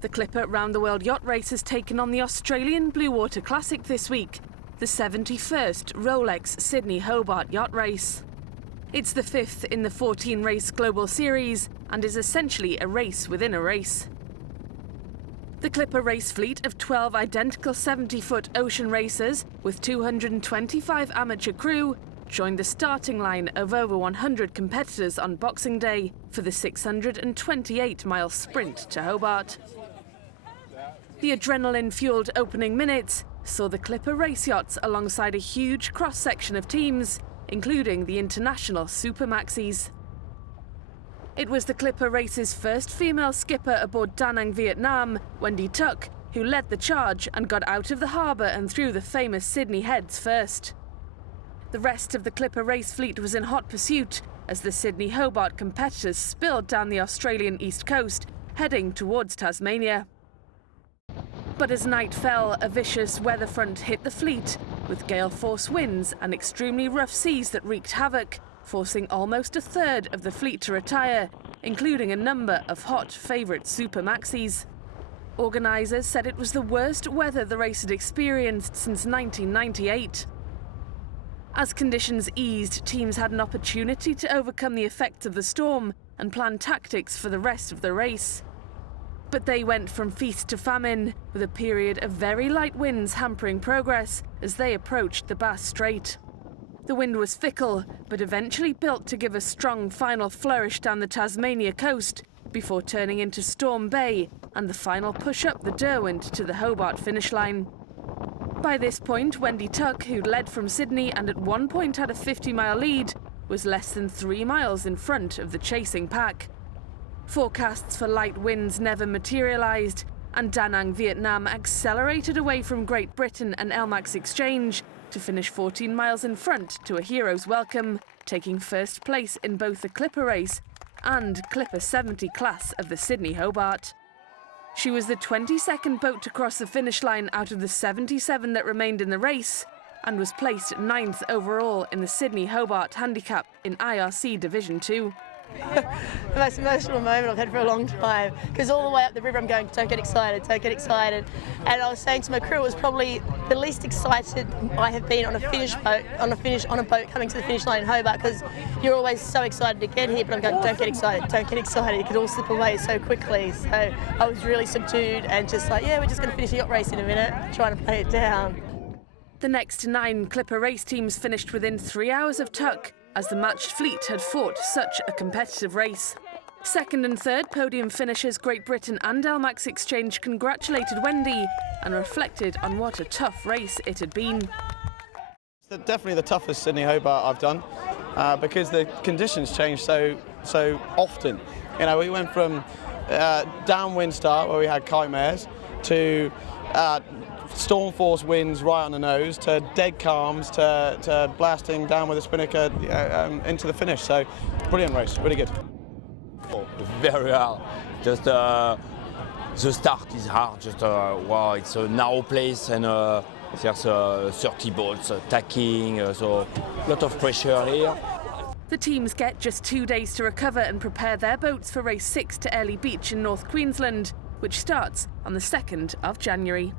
The Clipper Round the World Yacht Race has taken on the Australian Bluewater Classic this week, the 71st Rolex Sydney-Hobart Yacht Race. It's the 5th in the 14-race global series and is essentially a race within a race. The Clipper race fleet of 12 identical 70-foot ocean racers with 225 amateur crew joined the starting line of over 100 competitors on Boxing Day for the 628-mile sprint to Hobart. The adrenaline-fueled opening minutes saw the Clipper race yachts alongside a huge cross-section of teams, including the international Super Maxis. It was the Clipper race's first female skipper aboard Da Nang Viet Nam, Wendy Tuck, who led the charge and got out of the harbour and through the famous Sydney Heads first. The rest of the Clipper race fleet was in hot pursuit as the Sydney-Hobart competitors spilled down the Australian east coast, heading towards Tasmania. But as night fell, a vicious weather front hit the fleet, with gale-force winds and extremely rough seas that wreaked havoc, forcing almost a third of the fleet to retire, including a number of hot favourite Super Maxis. Organisers said it was the worst weather the race had experienced since 1998. As conditions eased, teams had an opportunity to overcome the effects of the storm and plan tactics for the rest of the race. But they went from feast to famine, with a period of very light winds hampering progress as they approached the Bass Strait. The wind was fickle, but eventually built to give a strong final flourish down the Tasmania coast before turning into Storm Bay and the final push up the Derwent to the Hobart finish line. By this point, Wendy Tuck, who'd led from Sydney and at one point had a 50-mile lead, was less than 3 miles in front of the chasing pack. Forecasts for light winds never materialised, and Da Nang Viet Nam accelerated away from Great Britain and LMAX Exchange to finish 14 miles in front to a hero's welcome, taking first place in both the Clipper race and Clipper 70 class of the Sydney-Hobart. She was the 22nd boat to cross the finish line out of the 77 that remained in the race, and was placed 9th overall in the Sydney-Hobart Handicap in IRC Division 2. The most emotional moment I've had for a long time, because all the way up the river I'm going, don't get excited, don't get excited. And I was saying to my crew, it was probably the least excited I have been on a boat coming to the finish line in Hobart, because you're always so excited to get here, but I'm going, don't get excited, don't get excited. It could all slip away so quickly. So I was really subdued and just like, yeah, we're just going to finish the yacht race in a minute, trying to play it down. The next 9 Clipper race teams finished within 3 hours of Tuck, as the matched fleet had fought such a competitive race. Second and third podium finishers Great Britain and LMAX Exchange congratulated Wendy and reflected on what a tough race it had been. It's definitely the toughest Sydney-Hobart I've done because the conditions change so often. You know, we went from downwind start where we had chimers to storm force winds right on the nose to dead calms to blasting down with a spinnaker into the finish. So brilliant race, really good. Very hard. Just the start is hard. Just wow, it's a narrow place and there's 30 boats tacking, so a lot of pressure here. The teams get just 2 days to recover and prepare their boats for race 6 to Airlie Beach in North Queensland, which starts on the 2nd of January.